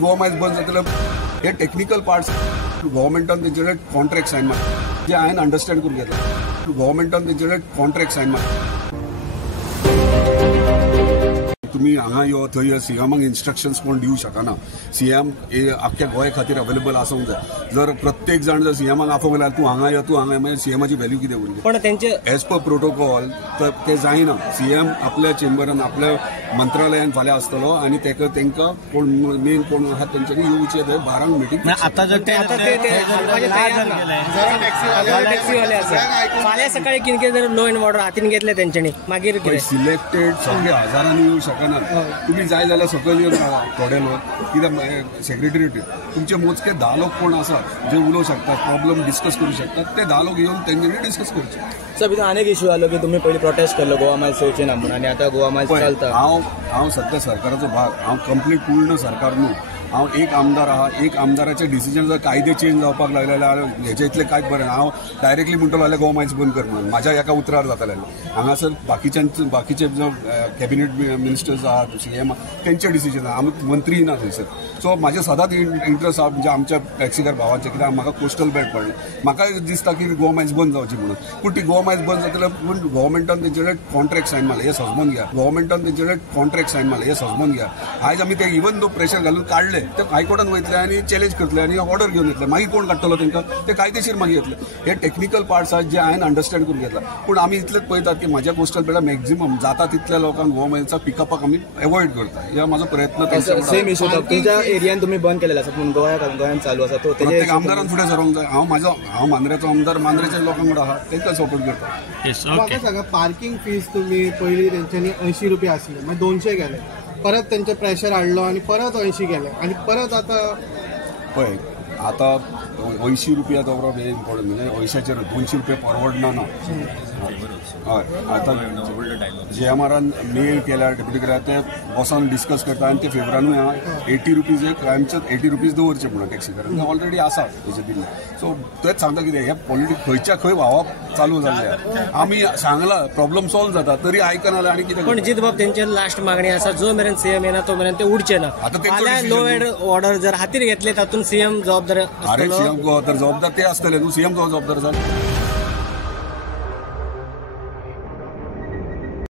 गोवा बंद जातले हे टेक्निकल पार्ट्स गव्हर्मेंटान तेंचे कॉन्ट्रॅक्ट सायन मारले जे हांवें अंडरस्टँड करून घेतला गव्हर्मेंटान तेंचे कॉन्ट्रॅक्ट सायन मारले तुम्ही हांगा यो थंय यो सीएमाक इन्स्ट्रक्शन्स कोण दिवंक शकना सीएम आख्या गोंया खातीर अवेलेबल आसूंक जाय जर प्रत्येक जाण जर सीएमाक आफोंक लागला तूं हांगा यो मागीर सीएमाची व्हॅल्यू कितें उरली पण तेंचे एज पर प्रोटोकॉल तर ते जायना सीएम आपल्या चेंबरान आपल्या मंत्रालयान फाल्यां आसतलो आनी तेंकां कोण मेन कोण आहात तेंच्यांनी येवचे थंय 12 मिटींग आता जर फाल्यां सकाळी कितें जर लो एंड ऑर्डर हातीन घेतले तेंच्यांनी मागीर सिलेक्टेड सगळे हजारांनी येवंक शकना तुम्ही जाय जाल्यार सकयल येवन रावा थोडे लोक कित्याक सेक्रेटरीट तुमचे मोजके 10 लोक कोण आसात जे उलोवंक शकतात प्रॉब्लेम डिस्कस करूंक शकतात ते 10 लोक येवन तेंच्यांनी डिस्कस करचे सर भितर आनीक इश्यू आलो की तुम्ही पयलीं प्रोटेस्ट केल्लो गोवा मायल्स येवचे ना म्हणून आनी आतां गोवा मायल्स चलता हांव सध्या सरकाराचो भाग हांव कंप्लीट पूर्ण सरकार न्हू हांव एक आमदार आहा एक आमदाराचे डिसिजन जर कायदे चेंज जावपाक लागले जाल्यार हेचे इतले कांयच बरें हांव डायरेक्टली म्हणटलो जाल्यार गोवा मायल्स बंद कर म्हणून म्हाज्या एका उतरार जातालें हांगासर बाकीचे जो कॅबिनेट मिनिस्टर्स आहात सीएम तेंचे डिसिजन आमी मंत्री ना थंयसर सो म्हाजे सदांच इंट्रस्ट आहा म्हणजे आमच्या टॅक्सीकार भावांचे कित्याक म्हाका कोस्टल बेल्ट पडलें म्हाका दिसता की गोवा मायल्स बंद जावची म्हणून पूण ती गोवा मायल्स बंद जातले पूण गव्हर्मेंटान तेंचे कॉन्ट्रॅक्ट सायन मारले हे समजून घ्या गव्हर्मेंटान तेंचे कॉन्ट्रॅक्ट सायन मारले हे समजून घ्या आयज आमी ते इवन दो प्रेशर घालून काडले ते हायकोर्टान वयतले आनी चॅलेंज करतले आनी ऑर्डर घेवन येतले मागीर कोण काडटलो तेंकां ते कायदेशीर मागीर येतले हे टेक्निकल पार्ट्स आहात जे हांवें अंडरस्टँड करून घेतला पूण आमी इतलेच पळयतात की म्हाज्या कोस्टल बेल्टार मॅक्झिमम जाता तितल्या लोकांक गोवा मायल्साक पिकअपाक आमी एवॉयड करता हे म्हाजो प्रयत्न सेम इश्यू तुमच्या एरियान तुम्ही बंद केलेला आसा पूण गोंयान चालू आसा तो प्रत्येक आमदारान फुडें सरोंक जाय हांव मांद्रेचो आमदार मांद्रेच्या लोकांक कडेन आहा तेंकां सपोर्ट करता म्हाका सांगा पार्किंग फीज तुम्ही पयलीं तेंच्यांनी 80 रुपया आसले मागीर 200 गेले परत तेंचे प्रेशर हाडलो आनी परत 80 गेले आनी परत पळय आतां 80 रुपया दवरप हें इम्पॉर्टंट म्हणजे 80चेर 200 रुपया परवडना ना हय आतां GMRन मेल केल्यार डेप्युटी केल्यार ते बसोन डिस्कस करता आनी ते फेवरानूय आहा 80 रुपीज आमचे 80 रुपीज दवरचे म्हणून टॅक्सीकार ऑलरेडी आसा तेचे दिल्ले सो तेच सांगता कितें हे पॉलिटिक्स खंयच्या खंय व्हांवप चालू जाल्लें आमी सांगला प्रॉब्लेम सॉल्व जाता तरी आयकना जाल्यार आनी कितें पण जित बाब तेंची लास्ट मागणी आसा जो मेरेन सीएम येना तो मेरेन ते उडचे ना फाल्यां लो एंड ऑर्डर जर हातीर घेतले तातूंत सीएम जबाबदार अरे सीएम जबाबदार ते आसतले न्हू सीएम जबाबदार जाता